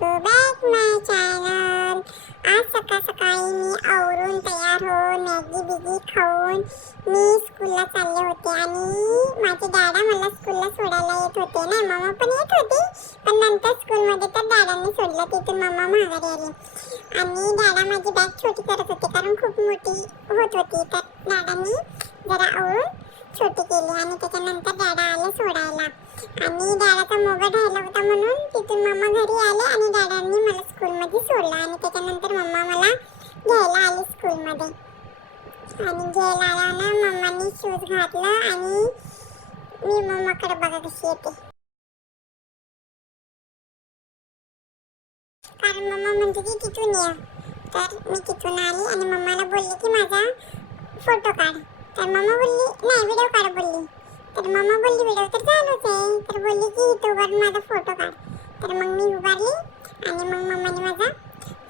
To back my channel. आज सकाळी मी आवरून तयार होऊन मॅगी बिगी खाऊन मी स्कूलला चालले होते आणि माझे दादा मला स्कूलला सोडायला येत होते. नाही, मम्मा पण येत होती, पण नंतर स्कूलमध्ये तर दादांनी सोडलं. तिथून मम्मा माघारी आली आणि दादा माझी बॅग छोटी करत होते कारण खूप मोठी होत होती. तर दादांनी जरा आवरून छोटी केली आणि त्याच्यानंतर दादा आले सोडायला आणि दादाचा मोबाईल राहिला होता म्हणून तिथून मम्मा घरी आले आणि दादांनी मला स्कूलमध्ये सोडलं आणि त्याच्यानंतर मम्मा मला घ्यायला आली स्कूलमध्ये. आणि घ्यायला आल्यानं मम्मानी शूज घातलं आणि मी मम्माकडे बघा कशी येते, कारण मम्मा म्हणते की तिथून ये. तर मी तिथून आली आणि मम्माला बोलले की माझा फोटो काढ. तर मम्मा बोलली नाही, व्हिडिओ काढ बोलली. तर मम्मा बोलली व्हिडिओ तर चालूच आहे. तर बोलली की इथं उभारून माझा फोटो काढ. तर मग मी उभारली आणि मग मम्माने माझा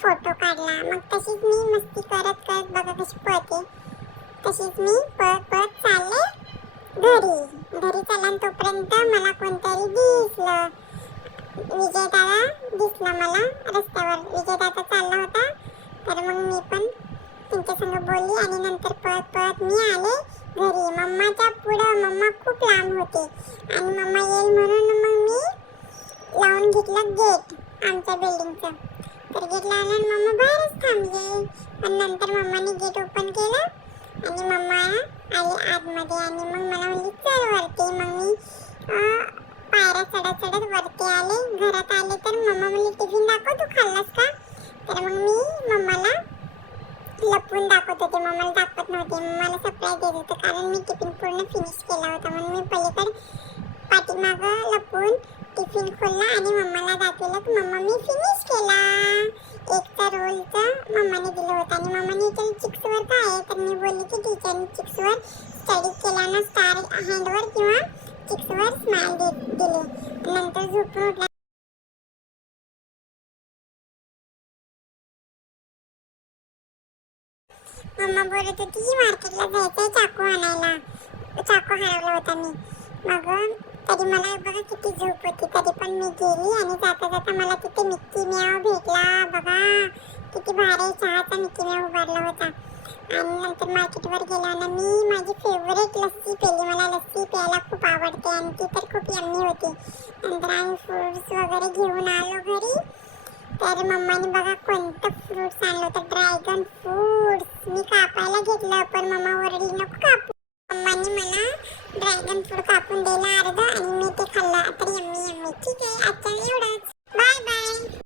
फोटो काढला. मग तशीच मी मस्ती करत करत बघा कशी पळते, तशीच मी पळत पळत चालले घरी. घरी चालला तोपर्यंत मला कोणतरी दिसलं. विजय दादा दिसला मला रस्त्यावर. विजय दादा चालला होता. तर मग मी पण त्यांच्या संग बोलली आणि नंतर पळत पळत मी आले घरी. मम्माच्या पुढं मम्मा खूप लांब होती आणि मम्मा येईल म्हणून मग मी लावून घेतलं गेट आमच्या बिल्डिंगचं. तर गेट लावल्यानं मम्मा बाहेरच थांबली. पण नंतर मम्माने गेट ओपन केलं आणि मम्मा आली आतमध्ये आणि मग मला म्हणली चल वरती. मग मी पायऱ्या चढत चढत वरती आले. घरात आले तर मम्मा म्हणली टिफिन दाखव, तू खाल्लास का? तर मग मी मम्माला लपवून दाखवत होते, मम्माला दाखवत नव्हते. मम्माला सरप्राईज देत होते कारण मी टिफिन पूर्ण फिनिश केला होता म्हणून मी पलीकडे पाठीमागं लपवून टिफिन खोलला आणि मम्माला दाखवलं की मम्मा मी फिनिश केला. एकचा रोलचं मम्माने दिलं होतं आणि मम्माने विचारलं चिक्सवर काय आहे? तर मी बोलली की टीचरने चिक्सवर स्टडी केल्यानं स्टार हँडवर किंवा चिक्सवर स्माइल दिली. नंतर झोपून उठला. मम्मा बोलत होती की मार्केटला जायचंय चाकू आणायला. चाकू हरवला होता मी. मग तरी मला बघा किती झोप होती, तरी पण मी गेली आणि जाता जाता मला तिथे मिक्की म्याव भेटला. बघा किती भारी चहाचा मिक्की म्याव उभारला होता. आणि नंतर मार्केटवर गेल्यानं मी माझी फेवरेट लस्सी पेली. मला लस्सी प्यायला खूप आवडते आणि ती तर खूप यम्मी होती. नंतर आम्ही फ्रूट्स वगैरे घेऊन आलो घरी. तर मम्माने बघा कोणतं फ्रूट्स आणलं होतं, ड्रॅगन फ्रूट्स. मी कापायला घेतलं पण मम्मा ओरडली नको कापू. मम्माने मला ड्रॅगन फ्रूट कापून दिला अर्ध आणि मी ते खाल्लं. तर यम्मी यम्मी. ठीक आहे, आजच्या एवढंच.